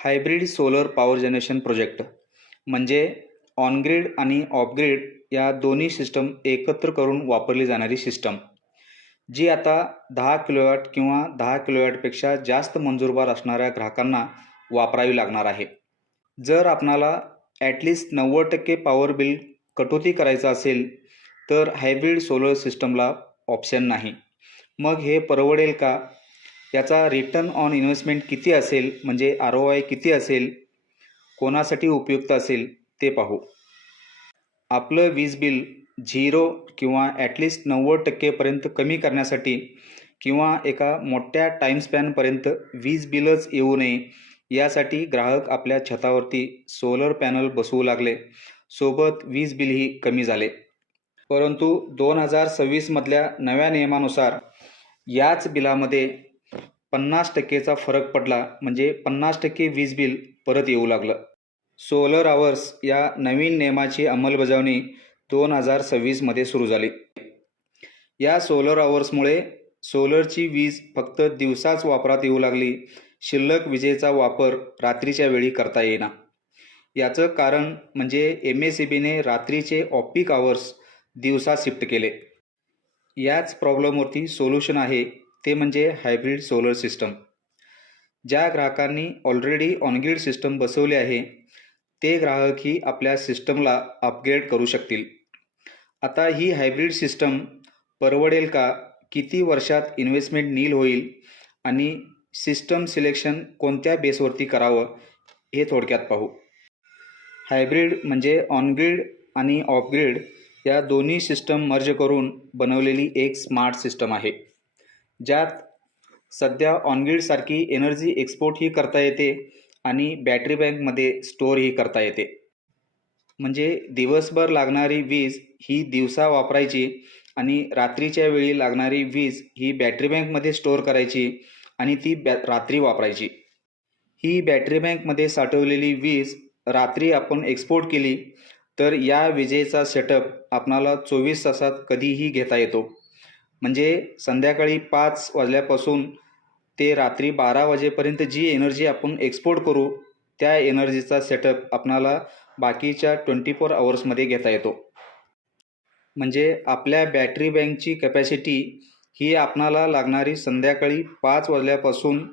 Hybrid solar power generation project म्हणजे on grid आणि of grid या दोन्ही सिस्टम एकत्र करून वापरली जाणारी सिस्टम, जी आता 10 किलोवॅट किंवा 10 किलोवॅटपेक्षा जास्त मंजूरबार असणाऱ्या ग्राहकांना वापरावी लागणार आहे. जर आपणाला ॲटलिस्ट 90% पॉवर बिल कटौती करायचं असेल तर हायब्रिड सोलर सिस्टमला ऑप्शन नाही. मग हे परवडेल का? याचा रिटर्न ऑन इन्व्हेस्टमेंट किती असेल, म्हणजे ROI किती असेल, कोणासाठी उपयुक्त असेल ते पाहू. आपलं वीज बिल 0 किंवा ॲटलिस्ट 90% कमी करण्यासाठी किंवा एका मोठ्या टाईम स्पॅनपर्यंत वीज बिलच येऊ नये यासाठी ग्राहक आपल्या छतावरती सोलर पॅनल बसवू लागले. सोबत वीज बिलही कमी झाले. परंतु 2026मधल्या नव्या नियमानुसार याच बिलामध्ये 50%चा फरक पडला, म्हणजे 50% वीज बिल परत येऊ लागलं. सोलर आवर्स या नवीन नियमाची अंमलबजावणी 2026मध्ये सुरू झाली. या सोलर आवर्समुळे सोलरची वीज फक्त दिवसाच वापरात येऊ लागली. शिल्लक विजेचा वापर रात्रीच्या वेळी करता येईना. याचं कारण म्हणजे MSEBने रात्रीचे ऑफ पीक आवर्स दिवसा शिफ्ट केले. याच प्रॉब्लेमवरती सोल्युशन आहे, ते म्हणजे हायब्रिड सोलर सिस्टम. ज्या ग्राहकांनी ऑलरेडी ऑनग्रीड सिस्टम बसवले आहे ते ग्राहकही आपल्या सिस्टमला अपग्रेड करू शकतील. आता ही हायब्रिड सिस्टम परवडेल का? किती वर्षात इन्व्हेस्टमेंट नील होईल आणि सिस्टम सिलेक्शन कोणत्या बेसवरती करावं हे थोडक्यात पाहू. हायब्रिड म्हणजे ऑनग्रीड आणि ऑफग्रीड या दोन्ही सिस्टम मर्ज करून बनवलेली एक स्मार्ट सिस्टम आहे, ज्यात सध्या ऑनग्रीडसारखी एनर्जी एक्सपोर्टही करता येते आणि बॅटरी बँकमध्ये स्टोअरही करता येते. म्हणजे दिवसभर लागणारी वीज ही दिवसा वापरायची आणि रात्रीच्या वेळी लागणारी वीज ही बॅटरी बँकमध्ये स्टोअर करायची आणि ती रात्री वापरायची. ही बॅटरी बँकमध्ये साठवलेली वीज रात्री आपण एक्सपोर्ट केली तर या विजेचा सेटअप आपणाला 24 तासात कधीही घेता येतो. म्हणजे संध्याकाळी 5 वाजल्यापासून ते रात्री 12 वाजेपर्यंत जी एनर्जी आपण एक्सपोर्ट करू त्या एनर्जीचा सेटअप आपणाला बाकीच्या 24 आवर्समध्ये घेता येतो. म्हणजे आपल्या बॅटरी बँकची कॅपॅसिटी ही आपणाला लागणारी संध्याकाळी 5 वाजल्यापासून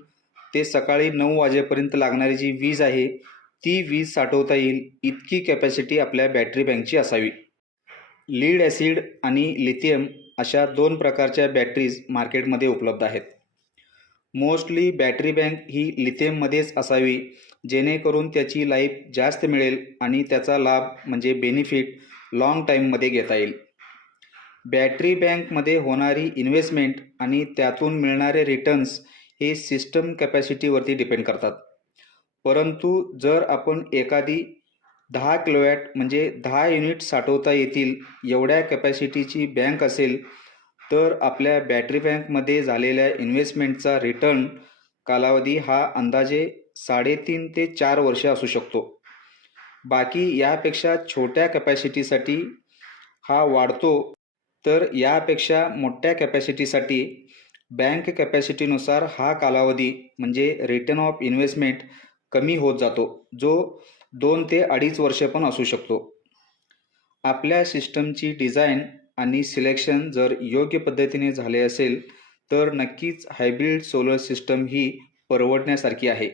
ते सकाळी 9 वाजेपर्यंत लागणारी जी वीज आहे ती वीज साठवता येईल इतकी कॅपॅसिटी आपल्या बॅटरी बँकची असावी. लीड ॲसिड आणि लिथियम अशा 2 प्रकारच्या बॅटरीज मार्केटमध्ये उपलब्ध आहेत. मोस्टली बॅटरी बँक ही लिथियममध्येच असावी, जेणेकरून त्याची लाईफ जास्त मिळेल आणि त्याचा लाभ म्हणजे बेनिफिट लाँग टाईममध्ये घेता येईल. बॅटरी बँकमध्ये होणारी इन्व्हेस्टमेंट आणि त्यातून मिळणारे रिटर्न्स हे सिस्टम कॅपॅसिटीवरती डिपेंड करतात. परंतु जर आपण एखादी 10 किलोवॅट म्हणजे 10 युनिट साठवता येतील एवढ्या कॅपॅसिटीची बँक असेल तर आपल्या बॅटरी बँकमध्ये झालेल्या इन्व्हेस्टमेंटचा रिटर्न कालावधी हा अंदाजे 3.5 ते 4 वर्ष असू शकतो. बाकी यापेक्षा छोट्या कॅपॅसिटीसाठी हा वाढतो, तर यापेक्षा मोठ्या कॅपॅसिटीसाठी बँक कॅपॅसिटीनुसार हा कालावधी म्हणजे रिटर्न ऑफ इन्व्हेस्टमेंट कमी होत जातो, जो 2 ते 2.5 वर्ष पण असू शकतो. आपल्या सिस्टमची डिझाईन आणि सिलेक्शन जर योग्य पद्धतीने झाले असेल तर नक्कीच हायब्रिड सोलर सिस्टम ही परवडण्यासारखी आहे.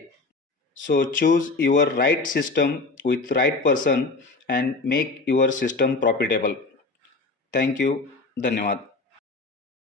So choose your right system with right person and make your system profitable. Thank you. धन्यवाद.